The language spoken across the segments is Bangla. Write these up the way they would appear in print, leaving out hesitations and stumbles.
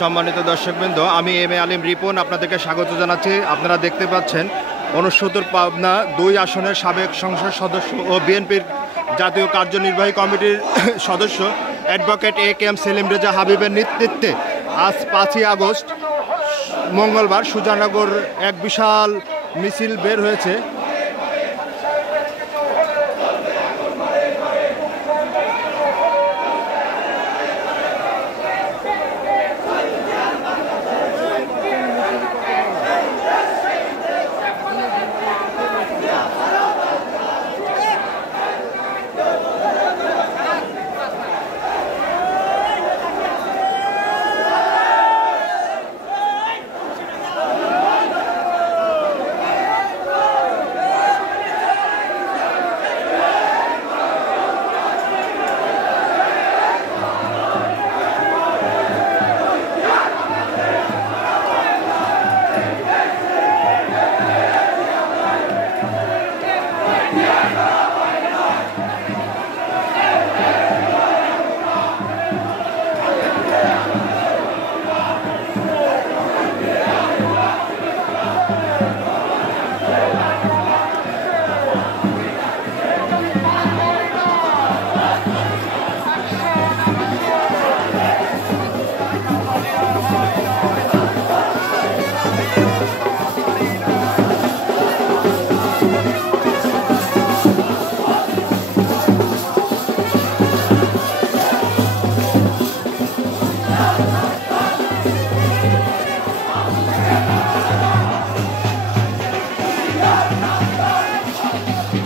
সম্মানিত দর্শকবৃন্দ, আমি এম এ আলিম রিপন আপনাদেরকে স্বাগত জানাচ্ছি। আপনারা দেখতে পাচ্ছেন ৬৯ পাবনা ২ আসনের সাবেক সংসদ সদস্য ও বিএনপির জাতীয় কার্যনির্বাহী কমিটির সদস্য অ্যাডভোকেট A.K.M. সেলিম রেজা হাবিবের নেতৃত্বে আজ ৫ই আগস্ট মঙ্গলবার সুজানগর এক বিশাল মিছিল বের হয়েছে।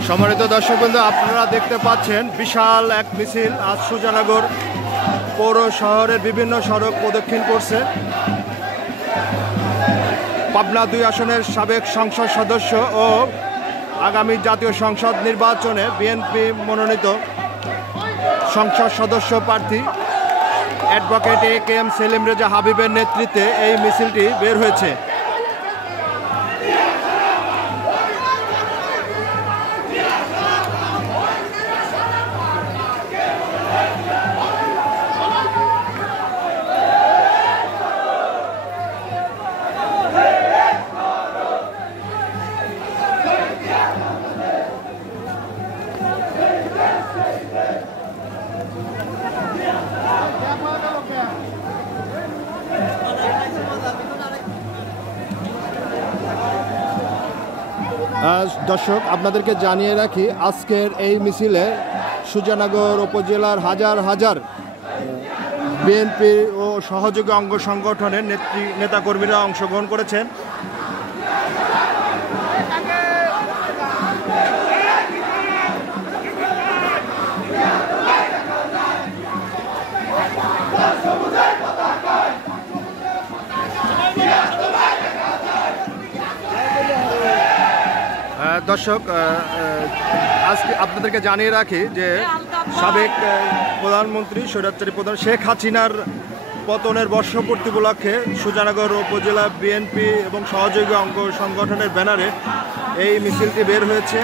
সম্মানিত দর্শকবৃন্দ, আপনারা দেখতে পাচ্ছেন বিশাল এক মিছিল আজ সুজানগর পৌর শহরের বিভিন্ন সড়ক প্রদক্ষিণ করছে। পাবনা ২ আসনের সাবেক সংসদ সদস্য ও আগামী জাতীয় সংসদ নির্বাচনে বিএনপি মনোনীত সংসদ সদস্য প্রার্থী অ্যাডভোকেট A.K.M. সেলিম রেজা হাবিবের নেতৃত্বে এই মিছিলটি বের হয়েছে। দর্শক, আপনাদেরকে জানিয়ে রাখি, আজকের এই মিছিলে সুজানগর উপজেলার হাজার হাজার বিএনপি ও সহযোগী অঙ্গ সংগঠনের নেতাকর্মীরা অংশগ্রহণ করেছেন। দর্শক, আজকে আপনাদেরকে জানিয়ে রাখি যে সাবেক প্রধানমন্ত্রী স্বৈরাচারী প্রধান শেখ হাসিনার পতনের বর্ষপূর্তি উপলক্ষে সুজানগর উপজেলা বিএনপি এবং সহযোগী অঙ্গ সংগঠনের ব্যানারে এই মিছিলটি বের হয়েছে।